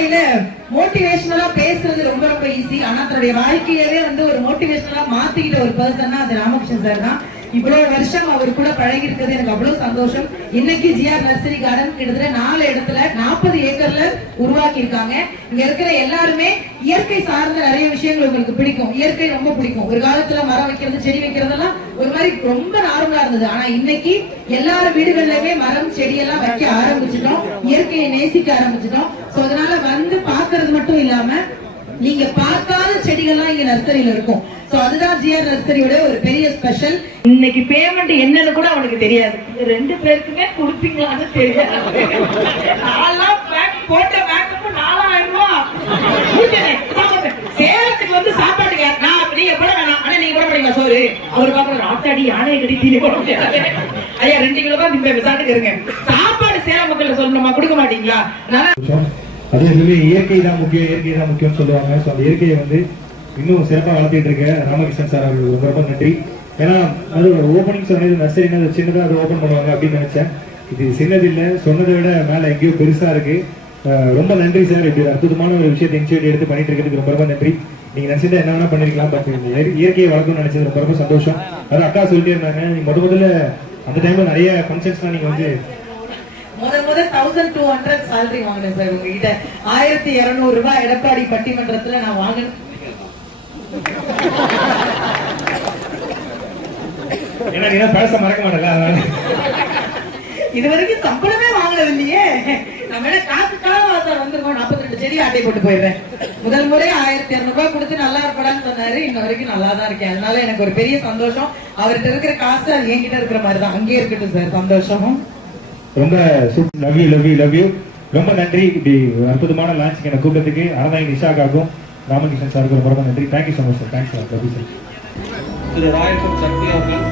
வாழ்க்கையில மோட்டிவேஷனலா பேசுறது ரொம்ப ரொம்ப ஈஸி. ஆனா தன்னுடைய வாழ்க்கையவே ஒரு மோட்டிவேஷனலா மாத்திக்கிட்ட ஒரு பர்சன் அது ராமகிருஷ்ணன் சார் தான். இவ்வளவு வருஷம் அவர் கூட பழகி இருக்கிறது எனக்கு அவ்வளவு சந்தோஷம். இன்னைக்கு ஜிஆர் நர்சரி கார்டன் கிட்டத்தட்ட 4 இடத்துல 40 ஏக்கர்ல உருவாக்கி இருக்காங்க. இங்க இருக்கிற எல்லாருமே இயற்கை சார்ந்த நிறைய விஷயங்கள் உங்களுக்கு பிடிக்கும். இயற்கை ரொம்ப பிடிக்கும். ஒரு காலத்துல மரம் வைக்கிறது செடி வைக்கிறதெல்லாம் ஒரு மாதிரி ரொம்ப நார்மலா இருந்தது. ஆனா இன்னைக்கு எல்லாரும் வீடுகள்லயுமே மரம் செடி எல்லாம் வைக்க ஆரம்பிச்சிட்டோம். இயற்கையை நேசிக்க ஆரம்பிச்சிட்டோம். அதனால பாக்குறது மட்டும் இல்லாம நீங்க பார்க்காத செடிகள்லாம் இங்க நர்சரியில இருக்கும். அதுதான் ஜிஆர் நர்சரியோட ஒரு பெரிய ஸ்பெஷல். இன்னைக்கு பேமெண்ட் என்னன்னு கூட அவனுக்கு தெரியாது. 2 பேருக்குமே கொடுப்பீங்களான்னு தெரியாது. போட்ட மேக்கப் 4000 ரூபாய். சேலத்துக்கு சாப்பாடு கேட்டா நீங்க கூட வேணாம். ஆனா நீங்க கூட படிங்க சோறு. அவர் பாக்குற ஆத்தாடி யானை கடி தீனி போட முடியாது. ஐயா 2 கிலோ தான் நீங்க விசாரிட்டு இருங்க. சாப்பாடு சேலம் மக்கள் சொல்லணுமா? கொடுக்க மாட்டீங்களா? அதே சொல்லி இயற்கை தான் முக்கியம், இயற்கை தான் முக்கியம் சொல்லுவாங்க. ஸோ அந்த இயற்கையை இன்னும் சிறப்பாக வளர்த்திட்டு இருக்க ராமகிருஷ்ணன் சார் அவர்களுக்கு ரொம்ப ரொம்ப நன்றி. ஏன்னா அது ஓப்பனிங் சொன்னது நர்சரினா சின்னதாக அது ஓப்பன் பண்ணுவாங்க அப்படின்னு நினைச்சேன். இது சின்னது இல்லை, சொன்னதை விட மேலே எங்கேயோ பெருசாக இருக்கு. ரொம்ப நன்றி சார். இப்படி அற்புதமான ஒரு விஷயத்தை இனிஷியேட்டிவ் எடுத்து பண்ணிட்டு இருக்கிறதுக்கு ரொம்ப ரொம்ப நன்றி. நீங்க நினைச்சதா என்ன வேணா பண்ணிருக்கலாம், பட் இயற்கையை வளர்க்கணும்னு நினைச்சது ரொம்ப ரொம்ப சந்தோஷம். அது அக்கா சொல்லிட்டே இருந்தாங்க, நீங்க முதல்ல அந்த டைம்ல நிறைய ஃபங்க்ஷன்ஸ்லாம் நீங்க முதல் 1200 salary வாங்கினேன் சார் உங்ககிட்ட. 1200 ரூபாய் எடப்பாடி பட்டிமன்றத்துல நான் வாங்கினேன். பேச மறக்க மாட்டேன். இது வரைக்கும் சம்பளமே வாங்கினது இல்லையே. நம்ம காசுக்காக வந்துருக்கோம். 42 செடி ஆட்டை போட்டு போயிடுறேன். முதல் முறை 1200 ரூபாய் கொடுத்து நல்லா இருப்படான்னு சொன்னாரு. இன்ன வரைக்கும் நல்லா தான் இருக்கேன். அதனால எனக்கு ஒரு பெரிய சந்தோஷம். அவர்கிட்ட இருக்கிற காசு அது என்கிட்ட இருக்கிற மாதிரி தான். அங்கேயே இருக்கட்டும் சார். சந்தோஷமும் ரொம்ப love you love you love you. ரொம்ப நன்றி. இப்படி அற்புதமான லான்ச் எனக்கு கூப்பிட்டதுக்கு அறந்தாய் நிஷாக்காகும் ராமகிருஷ்ணன் சாருக்கு ரொம்ப ரொம்ப நன்றி. Thank you so much sir. Thanks sir. Thiru Rayappan Sakthi அவர்கள்